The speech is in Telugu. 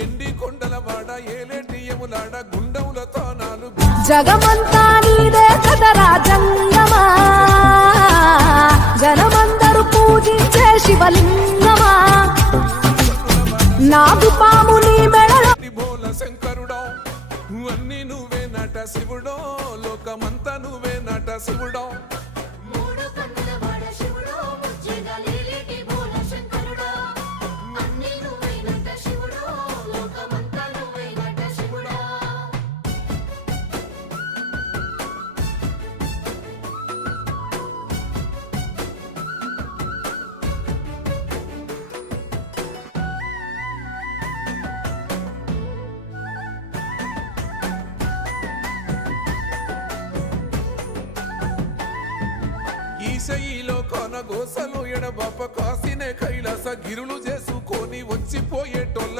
ఎండి కొండల వాడ ఏలేటియములాడ గుండములతో నాలుగు జగమంతా నీదే కదరా జంగమా జనమందరూ పూజించే శివలింగమా నాగు పాము నీ మెడలో బోల శంకరుడో అన్ని నువ్వే నట శివుడో లోకమంతా నువ్వే నట శివుడో ఈశయిలో కొనగోసలు ఎడబాప కాసినే కైలాస గిరులు చేసుకొని వచ్చిపోయేటోళ్ళ